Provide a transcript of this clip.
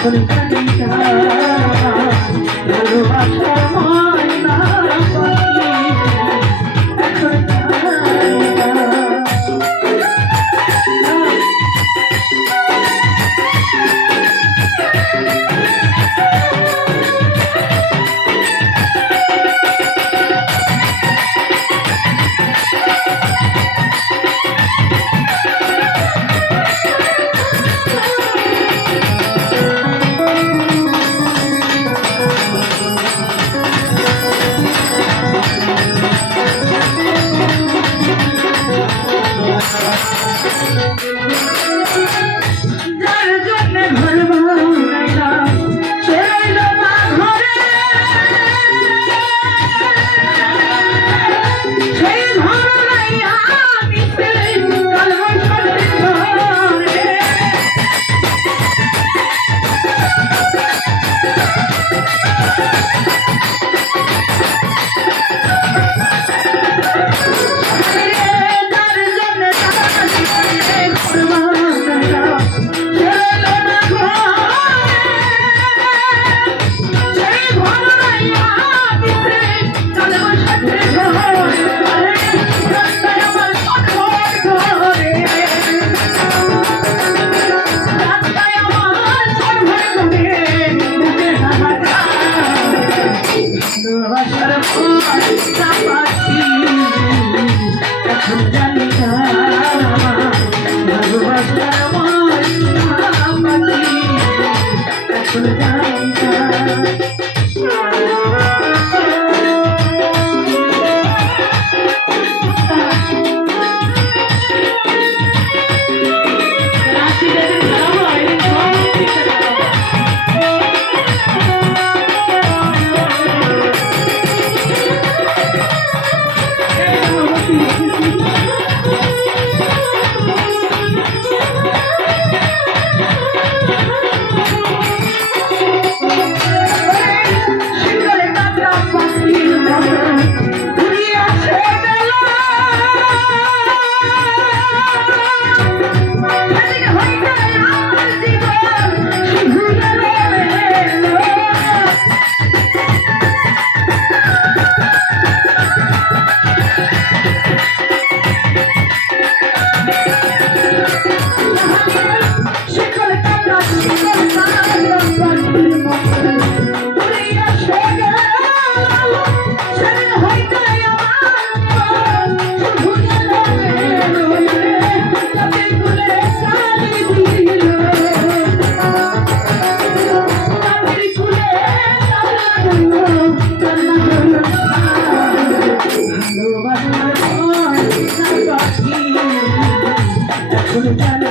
এখন এখন জানি